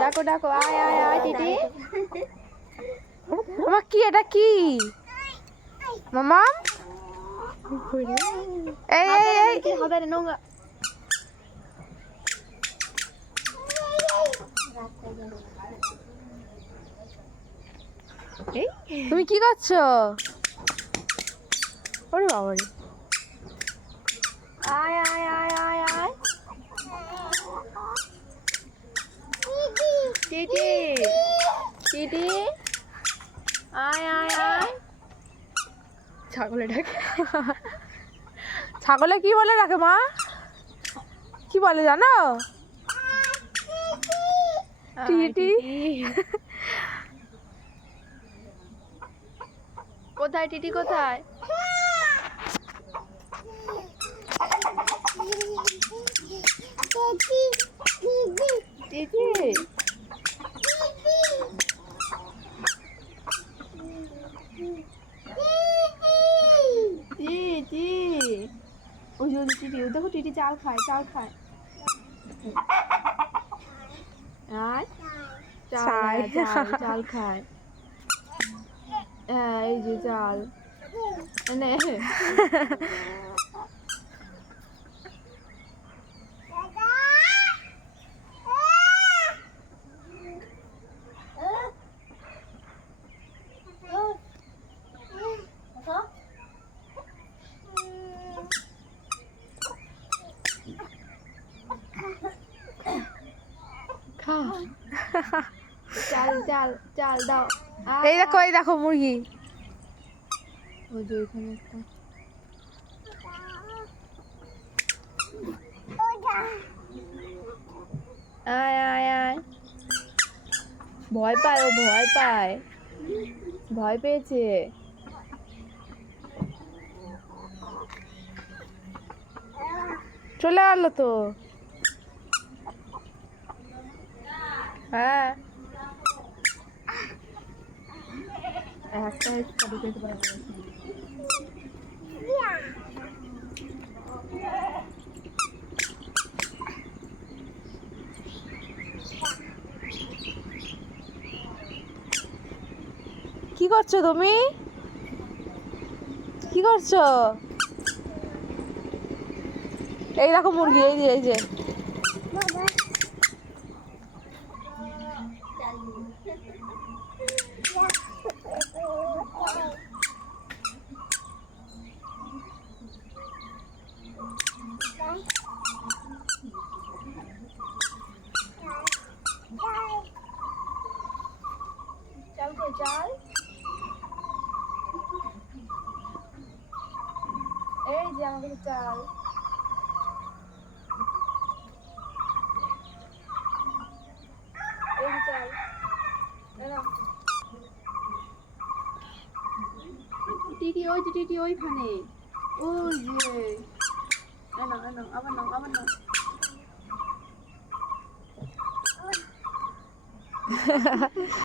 ডাকো ডাকো, আয় আয় আয় টিটি মামা, কি এটা কি? মামা? এই এই এই হবে রে নোংরা তুমি কি করছ? ওরে বাবা রে আয় আয় আয় আয়। আয় টিটি টিটি আয় আয় আয়। ছাগলে ডাকে ছাগলে কি বলে ডাকে মা? কি বলে জানো? টিটি। কোথায় টিটি কোথায় টিটি টিটি টিটি দেখো টিটি চাল খায় চাল খায় আর চাল চাল। খায় এই যে চাল চাল চাল চাল দাও। এই দেখো এই দেখো মুরগি। ওই যে ওইখানে একটা। আয় আয় আয়। ভয় পায় ও ভয় পায়। ভয় পেয়েছে। চলে গেল তো। হ্যাঁ। কি করছ তুমি? কি করছ? এই দেখো মুরগি এই যে এই যে। চাল এই যে কাছে চাল। এই চাল। টিটি ওই যে টিটি ওইখানে। ওই যে। এই নাও, আবার নাও আবার নাও।